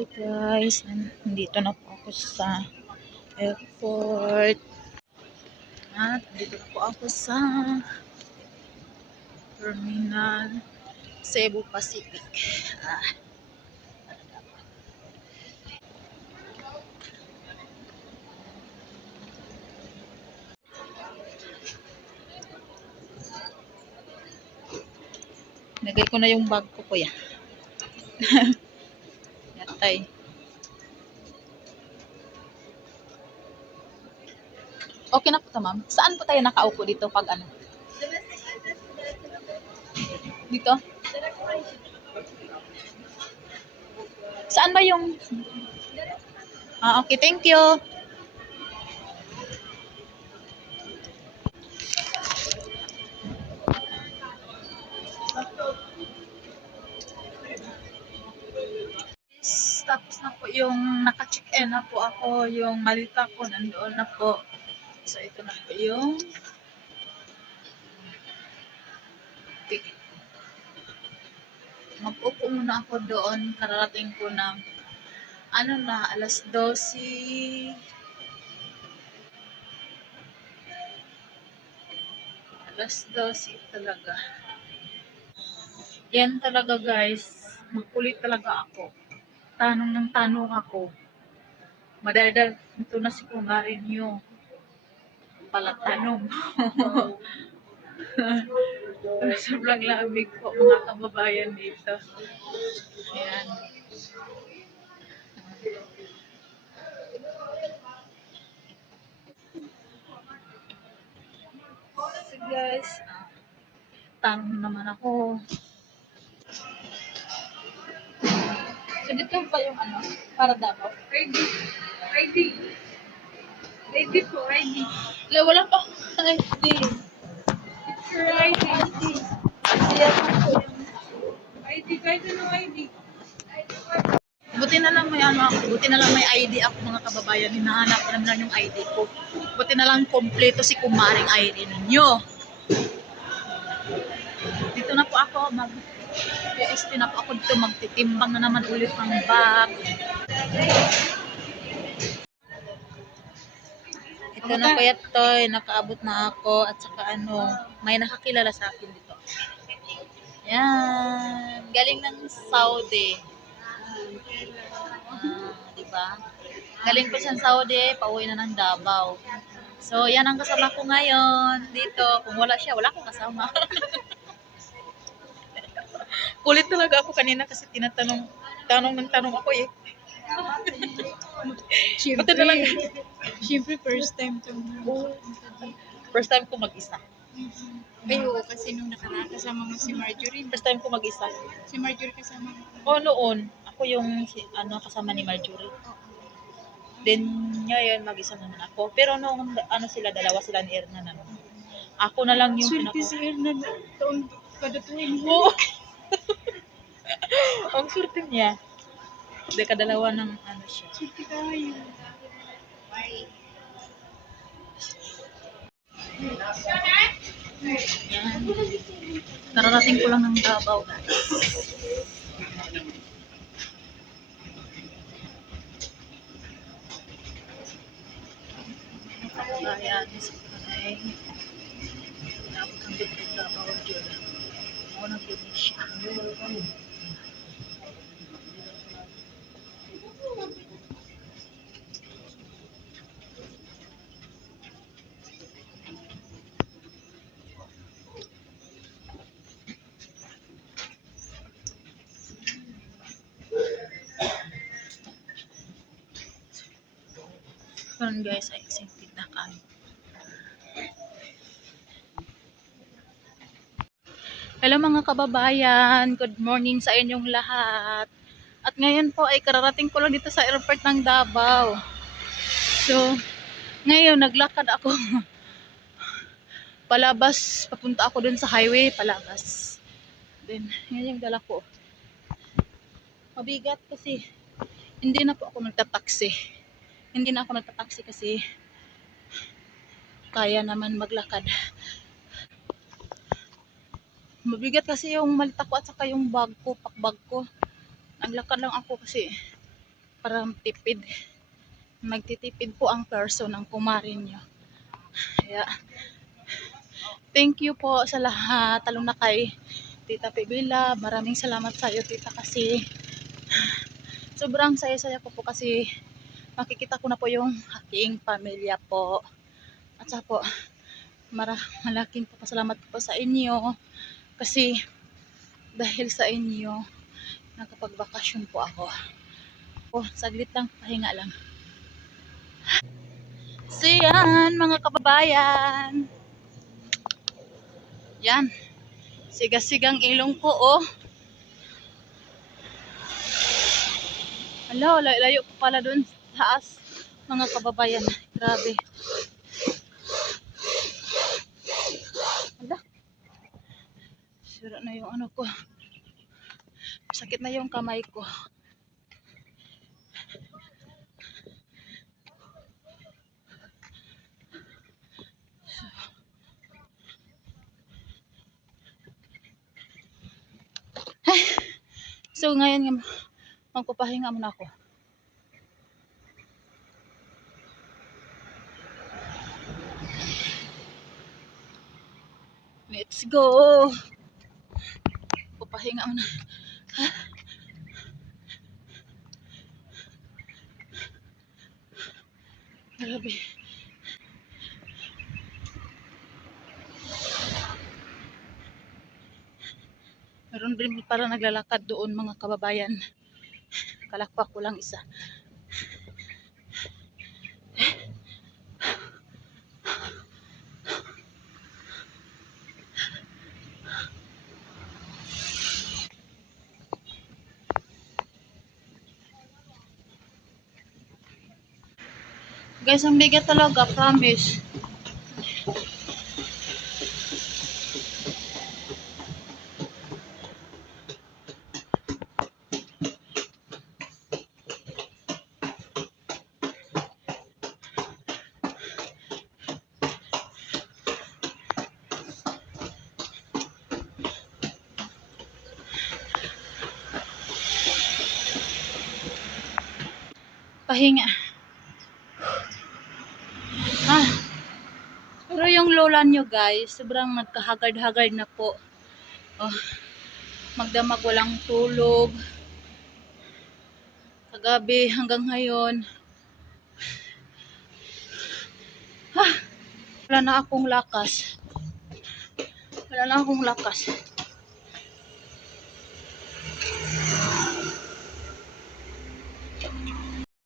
So guys, nandito na po ako sa airport. At dito na po ako sa terminal Cebu Pacific. Ah, Nagay ko na yung bag ko, kuya. Yatay. Okay na po ta, ma'am. Saan po tayo nakaupo dito pag ano? Dito? Saan ba yung... okay, thank you. Tapos na po yung naka-check-in na po ako. Yung malita ko nandoon na po. So, ito na po yung ticket. Mag-upo muna ako doon. Kararating ko ng alas 12. Alas 12 talaga. Yan talaga guys. Makulit talaga ako. Tanong ng tanong ako. Madaldal. Ito na si kumarin nyo. Palatanong. Sobrang lamig po mga kababayan dito. Ayan. So guys, tanong naman ako. So dito ba yung para Davao? ID po, ID. Wala pa ID. Picture ID. ID, kahit anong ID. Buti na lang may ID ako mga kababayan. Hinahanap ko naman yung ID ko. Buti na lang kompleto si kumaring ID ninyo. Dito na po ako PST na po ako dito, magtitimbang na naman ulit ng bag. Ito na po yatoy, nakaabot na ako at saka may nakakilala sa akin dito. Yan, galing ng Saudi. Diba? Galing po siya ng Saudi, pauwi na ng Davao. So, yan ang kasama ko ngayon dito. Kung wala siya, wala akong kasama. Kulit talaga ako kanina kasi tanong ako eh. Siyempre, first time to. First time ko mag-isa. Ay, oo, kasi nung nakaraan kasama mo si Marjorie. First time ko mag-isa. Si Marjorie kasama mo. Noon. Ako yung kasama ni Marjorie. Then, ngayon, mag-isa naman ako. Pero nung dalawa sila ni Erna naman. Ako na lang yung Swerte si Erna taon kada tuwing. Oo. Ang swerte niya. Kadalawa ng siya. Swerte tayo. Yan. Kararating ko lang ng Davao, guys. Ayan, ay dapat ang dito Davao dyan. Ako nang siya. Karon guys, ay excited na kami. Hello mga kababayan, good morning sa inyong lahat. At ngayon po ay kararating ko lang dito sa airport ng Davao. So, ngayon naglakad ako. Palabas, papunta ako dun sa highway, palabas. Then, yan yung dala ko. Mabigat kasi hindi na po ako nagtataksi. Hindi na ako nagtataksi kasi kaya naman maglakad. Mabigat kasi yung malita ko at saka yung bag ko, pakbag ko. Naglakad lang ako kasi para tipid. Nagtitipid po ang person ng kumarin nyo. Kaya, thank you po sa lahat. Talong na kay Tita Pibila. Maraming salamat sa iyo, Tita, kasi sobrang saya-saya ko po kasi makikita ko na po yung aking pamilya po. At saka po, malaking pasalamat po sa inyo kasi dahil sa inyo, nakapagbakasyon po ako. Saglit lang, pahinga lang. So yan, mga kababayan. Yan. Siga-sigang ilong ko, oh. Hala, layo pa pala dun sa taas, mga kababayan. Grabe. Hala. Sira na yung ano ko. Sakit na yung kamay ko. So ngayon, magpapahinga muna ako. Let's go! Papahinga muna. Grabe. Meron din para naglalakad doon, mga kababayan. Kalakpak ko lang isa. Guys, ang bigat talaga, promise. Pahinga. Pero yung lola nyo, guys, sobrang nagkahagard-hagard na po. Oh, magdamag walang tulog. Kagabi hanggang ngayon. Wala na akong lakas. Wala na akong lakas.